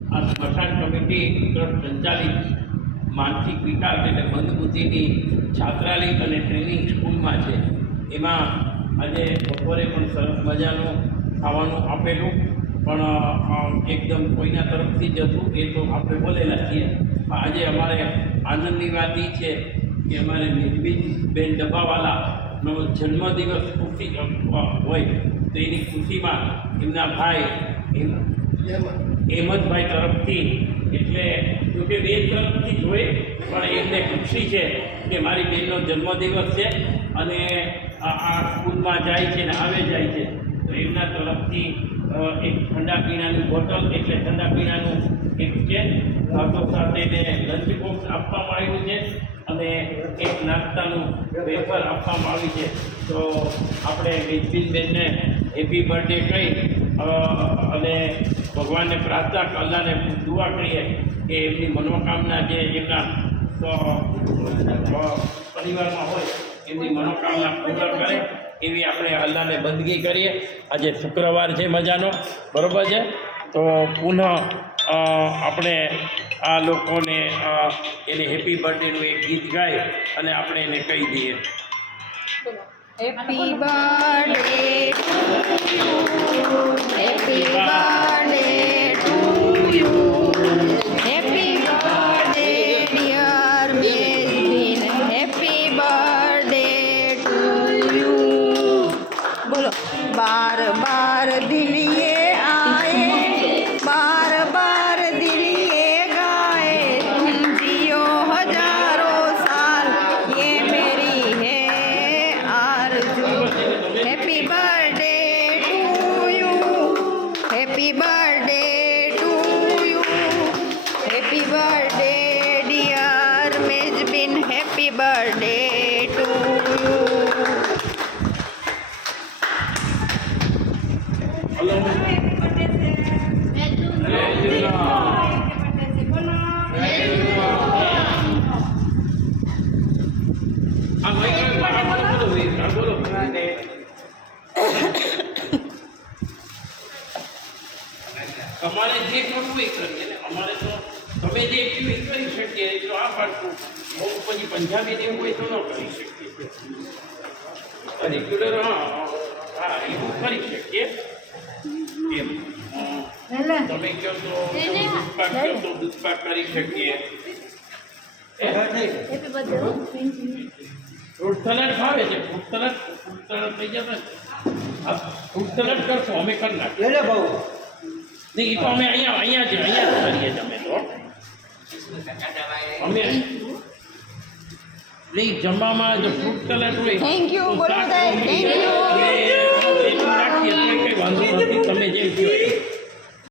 આ સ્મશાન committee trust સંચાલિત માનસિક વિકાસ એટલે મંદબુદ્ધિની છાત્રાલય અને ટ્રેનિંગ સ્કૂલમાં છે. એમાં આજે બપોરે પણ સરસ મજાનું ખાવાનું આપેલું, પણ એકદમ કોઈના તરફથી જ હતું એ તો આપણે બોલેલા છીએ. આજે અમારે આનંદની વાત એ છે કે અમારે નિર્ભીનબેન ડબ્બાવાલાનો જન્મદિવસ ખુશી હોય તો એની ખુશીમાં એમના ભાઈ અહેમદભાઈ તરફથી, એટલે જોકે બેન તરફથી જ હોય પણ એમને ખુશી છે કે મારી બેનનો જન્મદિવસ છે અને આ સ્કૂલમાં જાય છે ને આવે જાય છે, તો એમના તરફથી એક ઠંડા પીણાની બોટલ એટલે ઠંડા પીણાનું એક છે, સાથે સાથે લંચ બોક્સ આપવામાં આવ્યું છે અને એક નાસ્તાનું વેફર આપવામાં આવી છે. તો આપણે નિર્ભીનબેનને હેપી બર્થડે કહી અને ભગવાનને પ્રાર્થના અલ્લાહને દુઆ કરીએ કે એમની મનોકામના જે એમના પરિવારમાં હોય એમની મનોકામના પૂર્ણ કરે એવી આપણે અલ્લાહને બંદગી કરીએ. આજે શુક્રવાર છે મજાનો, બરાબર છે, તો પુનઃ આપણે આ લોકોને એને હેપી બર્થડેનું એક ગીત ગાય અને આપણે એને કહી દઈએ. Happy birthday to you, happy birthday to you, happy birthday dear Mezbin, happy birthday to you. બોલો. બાર બાર દિલિએ આए, बार बार दिल ये गाए, तुम जियो हजारों साल, ये मेरी है आरज़ू. Happy birthday to you, happy birthday to you, happy birthday dear Mezbin, happy birthday to you. તમારે જે કરવું એ કરીએ ને, અમારે તો તમે જે એટલું કરી શકીએ એટલું આ પાડતું, બહુ પછી પંજાબી દેવું હોય તો ન કરી શકીએ. રેગ્યુલર હા એવું કરી શકીએ એમ. તમે કહો તો દૂધપાક કહો તો દૂધપાક કરી શકીએ. ફ્રૂટ સલાડ ભાવે છે, ફ્રૂટ સલાડ થઈ જશે. ફ્રૂટ સલાડ કરશો અમે કરી નાખીએ નહીં, એ તો અમે અહીંયા જ કરીએ. તમે તો અમે નહીં જમવામાં જો ફ્રૂટ સલાડ હોય થેન્ક યુ બોલો બધાય, થેન્ક યુ.